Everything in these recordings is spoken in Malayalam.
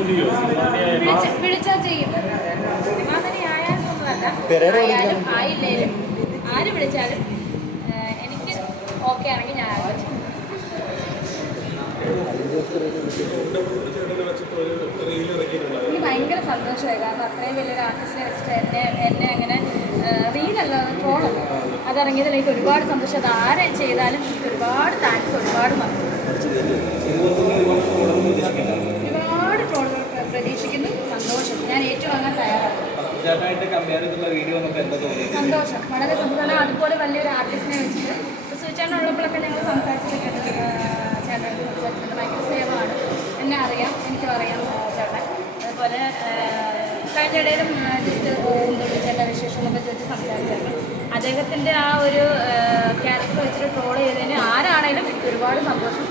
ചെയ്യുമോ വിളിച്ച- വിളിച്ചാൽ ചെയ്യും. ആയാലും ആയില്ലേലും ആര് വിളിച്ചാലും എനിക്ക് ഓക്കെ ആണെങ്കിൽ ഞാൻ ആൽബം ചെയ്യും എനിക്ക് ഭയങ്കര സന്തോഷമായി. കാരണം അത്രയും വലിയൊരു ആർട്ടിസ്റ്റിനെ വെച്ചിട്ട് എന്നെ എന്നെ അങ്ങനെ റീലല്ല ട്രോളല്ല അതിറങ്ങിയതിൽ എനിക്ക് ഒരുപാട് സന്തോഷം. അത് ആരെ ചെയ്താലും എനിക്ക് ഒരുപാട് താങ്ക്സ് ഒരുപാട് ട്രോളുകൾ പ്രതീക്ഷിക്കുന്നു. സന്തോഷം. ഞാൻ ഏറ്റുവാങ്ങാൻ തയ്യാറാണ്. ചേട്ടനായിട്ട് വീഡിയോ സന്തോഷം. വളരെ സന്തോഷം. അതുപോലെ വലിയൊരു ആർട്ടിസ്റ്റിനെ വെച്ചിട്ട്. സുചേട്ടൻ ഉള്ളപ്പോഴൊക്കെ ഞങ്ങൾ സംസാരിച്ചിട്ടുണ്ട് ചേട്ടൻ സംസാരിച്ചിട്ടുണ്ട് ഭയങ്കര സേവമാണ് എന്നെ അറിയാം. എനിക്കും അറിയാം ചേട്ടൻ അതുപോലെ കഴിഞ്ഞ ഇടയിലും ജസ്റ്റ് ചേട്ടൻ വിശേഷം എന്നൊക്കെ ചോദിച്ച് സംസാരിച്ചായിരുന്നു. അദ്ദേഹത്തിന്റെ ആ ഒരു ക്യാരക്ടർ വെച്ചിട്ട് ട്രോൾ ചെയ്തതിന് ആരാണേലും എനിക്ക് ഒരുപാട് സന്തോഷം.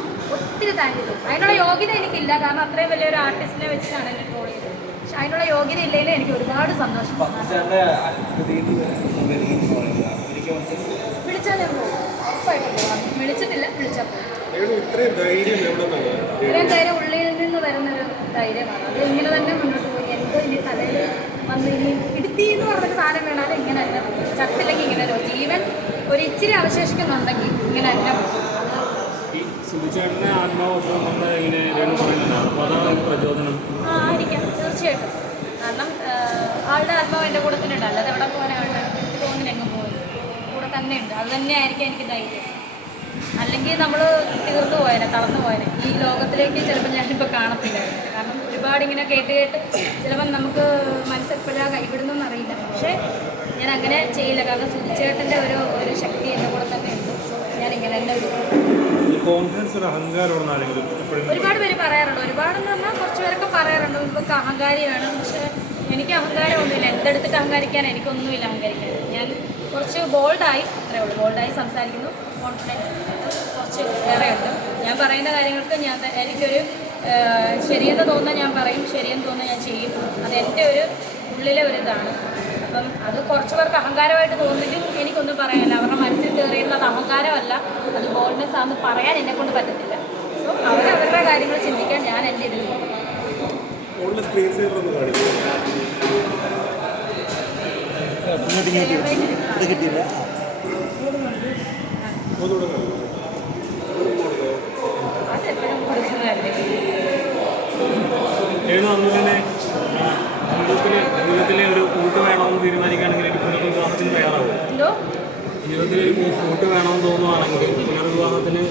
ഒത്തിരി താങ്ക്സ് അതിനുള്ള യോഗ്യത എനിക്കില്ല. കാരണം അത്രയും വലിയൊരു ആർട്ടിസ്റ്റിനെ വെച്ചിട്ടാണ് എന്നെ ട്രോൾ ചെയ്തത്. പക്ഷെ അതിനുള്ള യോഗ്യത ഇല്ലെങ്കിൽ എനിക്ക് ഒരുപാട് സന്തോഷം. വിളിച്ചാലേ എനിക്ക് പോകും പോകാം വിളിച്ചിട്ടില്ല വിളിച്ചാൽ പോകും ഇത്രയും ധൈര്യം ഉള്ളിൽ നിന്ന് വരുന്നൊരു ധൈര്യമാണ്. അത് ഇങ്ങനെ തന്നെ മുന്നോട്ട് പോയി. എന്തോ ഇനി തലയിൽ വന്ന് ഇനി ഇടുത്തി എന്ന് പറഞ്ഞൊരു സാധനം വേണം അത് ഇങ്ങനെ തന്നെ ചത്തില്ലെങ്കിൽ ഇങ്ങനെ. ജീവൻ ഒരു ഇച്ചിരി അവശേഷിക്കുന്നുണ്ടെങ്കിൽ ഇങ്ങനെ അല്ല ഈ തന്നെ അല്ലെങ്കിൽ നമ്മൾ തീർന്നു പോയനെ തളർന്നു പോയനെ. ഈ ലോകത്തിലേക്ക് ചിലപ്പോൾ ഞാനിപ്പോൾ കാണത്തില്ലായിരുന്നു കാരണം ഒരുപാട് ഇങ്ങനെ കേട്ട് കേട്ട് ചിലപ്പം നമുക്ക് മനസ്സെപ്പോഴാണ് കൈവിടുന്നു അറിയില്ല. പക്ഷേ ഞാൻ അങ്ങനെ ചെയ്യില്ല. കാരണം സുധിച്ചേട്ടന്റെ ഒരു ഒരു ശക്തി എന്റെ കൂടെ തന്നെ ഉണ്ട്. സോ ഞാനിങ്ങനെ എന്റെ ഒരു കോൺഫിഡൻസ് ഒരു അഹങ്കാരമാണെന്ന് ആരെങ്കിലും ഒരുപാട് പേര് പറയാറുണ്ട്. പറഞ്ഞാൽ കുറച്ച് പേരൊക്കെ പറയാറുണ്ട്. ഇപ്പൊ അഹങ്കാരിയാണ്. പക്ഷെ എനിക്ക് അഹങ്കാരമൊന്നുമില്ല. എന്തെടുത്തിട്ട് അഹങ്കരിക്കാൻ എനിക്കൊന്നുമില്ല അഹങ്കരിക്കാൻ. ഞാൻ കുറച്ച് ബോൾഡായി അത്രേ ഉള്ളൂ. ബോൾഡായി സംസാരിക്കുന്നു. കോൺഫിഡൻസ് കുറച്ച് വേറെ ഉണ്ട് ഞാൻ പറയുന്ന കാര്യങ്ങൾക്ക് ഞാൻ എനിക്കൊരു ശരിയെന്ന് തോന്നുന്ന ഞാൻ പറയും. ശരിയെന്ന് തോന്നുന്ന ഞാൻ ചെയ്യും. അത് എന്റെ ഒരു ഉള്ളിലെ ഒരു ഇതാണ്. അപ്പം അത് കുറച്ച് പേർക്ക് അഹങ്കാരമായിട്ട് തോന്നിയിട്ടും എനിക്കൊന്നും പറയാനില്ല. അവരുടെ മനസ്സിൽ കയറിയിട്ടുള്ളത് അഹങ്കാരമല്ല. അത് ബോൾഡ്നെസ് ആണെന്ന് പറയാൻ എന്നെ കൊണ്ട് പറ്റത്തില്ല. സോ അവർ അവരുടെ കാര്യങ്ങൾ ചിന്തിക്കാൻ ഞാൻ എന്റെ ഇതിൽ കിട്ടിയില്ല. അതെപ്പോഴും കൊടുക്കുന്നതല്ലേ രേണു അന്ന് തന്നെ ആ, ജീവിതത്തിലെ ജീവിതത്തിലെ ഒരു തീരുമാനിക്കുകയാണെങ്കിൽ ഒരു പുനർവിവാഹത്തിന് തയ്യാറാവും. ജീവിതത്തിൽ ഒരു കൂട്ട് വേണമെന്ന് തോന്നുവാണെങ്കിൽ പുനർവിവാഹത്തിന്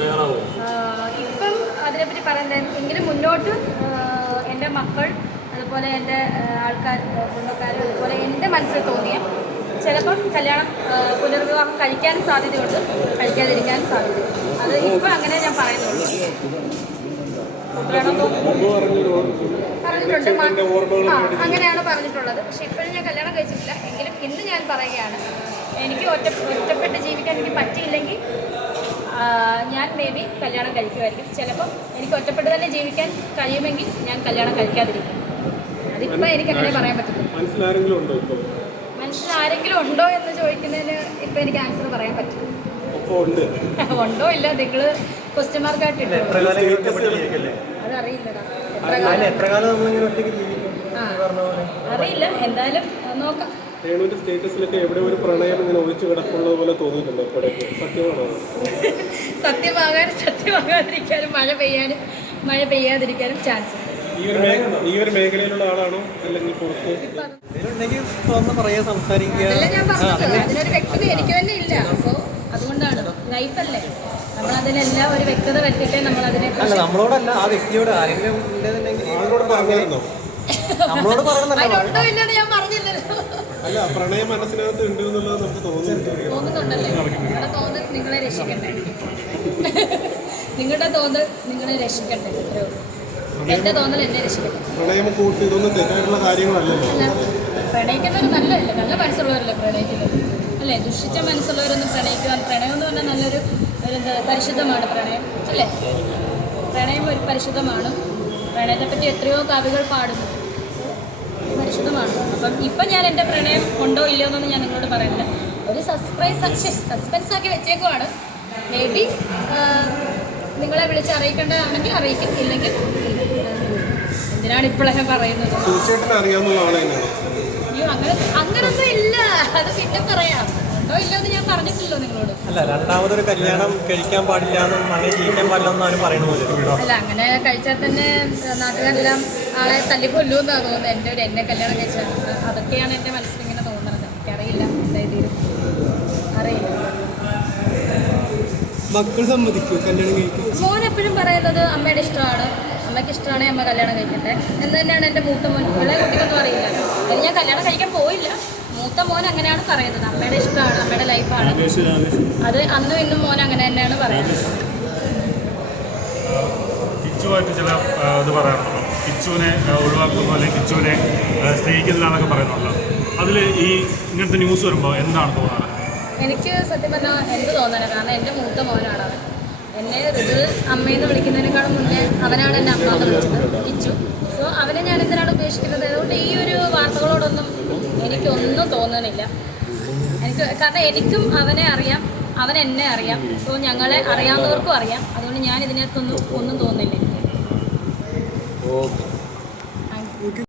തയ്യാറാവും. ഇപ്പം അതിനെപ്പറ്റി പറയുന്നത് എങ്കിലും മുന്നോട്ട് എന്റെ മക്കൾ അതുപോലെ എന്റെ ആൾക്കാർ കുടുംബക്കാർ അതുപോലെ എന്റെ മനസ്സിൽ തോന്നിയ ചിലപ്പം കല്യാണം പുനർവിവാഹം കഴിക്കാനും സാധ്യതയുണ്ട് കഴിക്കാതിരിക്കാനും സാധ്യതയുണ്ട്. അത് ഇപ്പം അങ്ങനെ ഞാൻ പറയുന്നുള്ളൂ പറഞ്ഞിട്ടുണ്ട്. അങ്ങനെയാണ് പറഞ്ഞിട്ടുള്ളത്. പക്ഷെ ഇപ്പോഴും ഞാൻ കല്യാണം കഴിച്ചിട്ടില്ല. എങ്കിലും ഇന്ന് ഞാൻ പറയുകയാണ് എനിക്ക് ഒറ്റ ഒറ്റപ്പെട്ട് ജീവിക്കാൻ എനിക്ക് പറ്റിയില്ലെങ്കിൽ ഞാൻ മേ ബി കല്യാണം കഴിക്കുമായിരിക്കും. ചിലപ്പം എനിക്ക് ഒറ്റപ്പെട്ട് തന്നെ ജീവിക്കാൻ കഴിയുമെങ്കിൽ ഞാൻ കല്യാണം കഴിക്കാതിരിക്കും. അതിപ്പോൾ എനിക്ക് അങ്ങനെ പറയാൻ പറ്റില്ല. മനസ്സിലാരെങ്കിലും ഉണ്ടോ എന്ന് ചോദിക്കുന്നതിന് ഇപ്പം എനിക്ക് ആൻസർ പറയാൻ പറ്റും ഉണ്ടോ. ഇല്ല നിങ്ങൾ ക്വസ്റ്റ്യൻ മാർക്കായിട്ട് പോലെ. അറിയില്ല. എന്തായാലും നോക്കാം. രേണുവിന്റെ സ്റ്റേറ്റസിലൊക്കെ എവിടെ ഒരു പ്രണയം ഇങ്ങനെ ഒളിച്ചു കിടക്കുന്നത് പോലെ തോന്നിയിട്ടുണ്ട് എപ്പോഴൊക്കെ സത്യമാണോ? അത്? സത്യമാകാനും സത്യമാകാതിരിക്കാനും മഴ പെയ്യാനും മഴ പെയ്യാതിരിക്കാനും ചാൻസ് ഈ ഒരു ഈ ഒരു മേഖലയിലുള്ള ആളാണോ? അല്ലെങ്കിൽ പുറത്ത്? പറയാ സംസാരിക്കുക. ഞാൻ പറഞ്ഞത്. അതിനൊരു വ്യക്തത എനിക്ക് തന്നെ ഇല്ല അപ്പോൾ അതുകൊണ്ടാണ് ഒരു വ്യക്തത അല്ല നമ്മളോടല്ല ആ വ്യക്തിയോട് ആരെങ്കിലും ഉണ്ടെന്നുണ്ടെങ്കിൽ ആളോട് പറഞ്ഞായിരുന്നോ നമ്മളോട് പറയണമെന്നല്ല അതിനുണ്ടോ ഇല്ലെന്ന് ഞാൻ പറഞ്ഞില്ലല്ലോ അല്ല പ്രണയം മനസ്സിനകത്ത് ഉണ്ട് എന്നുള്ളത് നമുക്ക് തോന്നുന്നുണ്ട്. തോന്നുന്നുണ്ടല്ലേ? നിങ്ങളുടെ തോന്നൽ നിങ്ങളെ രക്ഷിക്കണ്ടേ നിങ്ങളുടെ തോന്നൽ നിങ്ങളെ രക്ഷിക്കട്ടെ. എന്റെ തോന്നൽ എന്നെ രക്ഷിക്കട്ടെ. പ്രണയം കൂട്ടി ഇതൊന്നും തെറ്റായിട്ടുള്ള കാര്യങ്ങളല്ലല്ലോ. പ്രണയിക്കുന്നവർ നല്ലതല്ലേ? നല്ല മനസ്സുള്ളവരല്ലേ പ്രണയിക്കുന്നത്? അല്ലേ? ദുഷിച്ച മനസ്സുള്ളവരൊന്നും പ്രണയിക്കുവാൻ പ്രണയം എന്ന് പറഞ്ഞാൽ നല്ലൊരു ഒരു പരിശുദ്ധമാണ് പ്രണയം അല്ലേ? പ്രണയം ഒരു പരിശുദ്ധമാണ്. പ്രണയത്തെപ്പറ്റി എത്രയോ കവികൾ പാടുന്നു. പരിശുദ്ധമാണ്. അപ്പം ഇപ്പം ഞാൻ എന്റെ പ്രണയം ഉണ്ടോ ഇല്ലയോ എന്നൊന്നും ഞാൻ നിങ്ങളോട് പറയുന്നില്ല ഒരു സസ്പെൻസ് സസ്പെൻസ് ആക്കി വെച്ചേക്കുവാണ്. മേ ബി നിങ്ങളെ വിളിച്ച് അറിയിക്കേണ്ടതാണെങ്കിൽ അറിയിക്കും. ഇല്ലെങ്കിൽ ഇല്ല. എന്തിനാണ് ഇപ്പോഴൊക്കെ പറയുന്നത്? അയ്യോ അങ്ങനെ അങ്ങനൊന്നും ഇല്ല. അത് പിന്നെ പറയാം ഉണ്ടോ ഇല്ലോ എന്ന് ഞാൻ പറഞ്ഞിട്ടില്ലോ നിങ്ങളോട്? അല്ല രണ്ടാമതൊരു കല്യാണം കഴിക്കാൻ പാടില്ല എന്നും അങ്ങനെ ജീവിക്കാൻ പാടില്ല എന്നും ആരും പറയണമില്ല അല്ല അങ്ങനെ കഴിച്ചാൽ തന്നെ നാട്ടിലെല്ലാം നാട്ടുകാരെല്ലാം ആളെ തല്ലിക്കൊല്ലൂന്നാണ് തോന്നുന്നത്. എന്റെ ഒരു എന്നെ കല്യാണം കഴിച്ചാൽ അതൊക്കെയാണ് എന്റെ മനസ്സിൽ ഇങ്ങനെ തോന്നുന്നത്. എനിക്കറിയില്ല എന്തായാലും അറിയില്ല. മക്കൾ സമ്മതിക്കൂ കല്യാണം കഴിക്കും മോൻ എപ്പോഴും പറയുന്നത് അമ്മയുടെ ഇഷ്ടമാണ്. അമ്മയ്ക്ക് ഇഷ്ടമാണെങ്കിൽ അമ്മ കല്യാണം കഴിക്കട്ടെ. എന്ന് തന്നെയാണ് എന്റെ മൂത്ത മോൻ. ഇളയ കുട്ടിക്കൊന്നും അറിയില്ല. അത് ഞാൻ കല്യാണം കഴിക്കാൻ പോയില്ല. മൂത്ത മോൻ അങ്ങനെയാണ് പറയുന്നത്. അമ്മയുടെ ഇഷ്ടമാണ് അമ്മയുടെ ലൈഫാണ്. അത് അന്നും ഇന്നും മോൻ അങ്ങനെ തന്നെയാണ് പറയുന്നത്. കിച്ചുവായിട്ട് ചില ആ, ഇത് പറയാറുണ്ടല്ലോ. കിച്ചുവിനെ ആ, ഒഴിവാക്കുന്നു അല്ലെങ്കിൽ കിച്ചുവിനെ ആ, സ്നേഹിക്കുന്നില്ല പറയുന്നുണ്ടല്ലോ. അതിൽ ഈ ഇങ്ങനത്തെ ന്യൂസ് വരുമ്പോൾ എന്താണ് തോന്നുന്നത് എനിക്ക് സത്യം പറഞ്ഞാൽ എന്ത് തോന്നാനാണ് കാരണം എന്റെ മൂത്ത മോനാണ് അവൻ. എന്നെ ഋതു അമ്മയെന്ന് വിളിക്കുന്നതിനേക്കാളും മുന്നേ അവനാണ് എന്നെ അമ്മ എന്ന് വിളിച്ചത് കിച്ചു സോ അവനെ ഞാൻ എന്തിനാണ് ഉപേക്ഷിക്കുന്നത്. അതുകൊണ്ട് ഈ ഒരു വാർത്തകളോടൊന്നും എനിക്കൊന്നും തോന്നുന്നില്ല എനിക്ക് കാരണം എനിക്കും അവനെ അറിയാം അവൻ എന്നെ അറിയാം. സോ ഞങ്ങളെ അറിയാവുന്നവർക്കും അറിയാം. അതുകൊണ്ട് ഞാൻ ഇതിനകത്തൊന്നും ഒന്നും തോന്നുന്നില്ല എനിക്ക്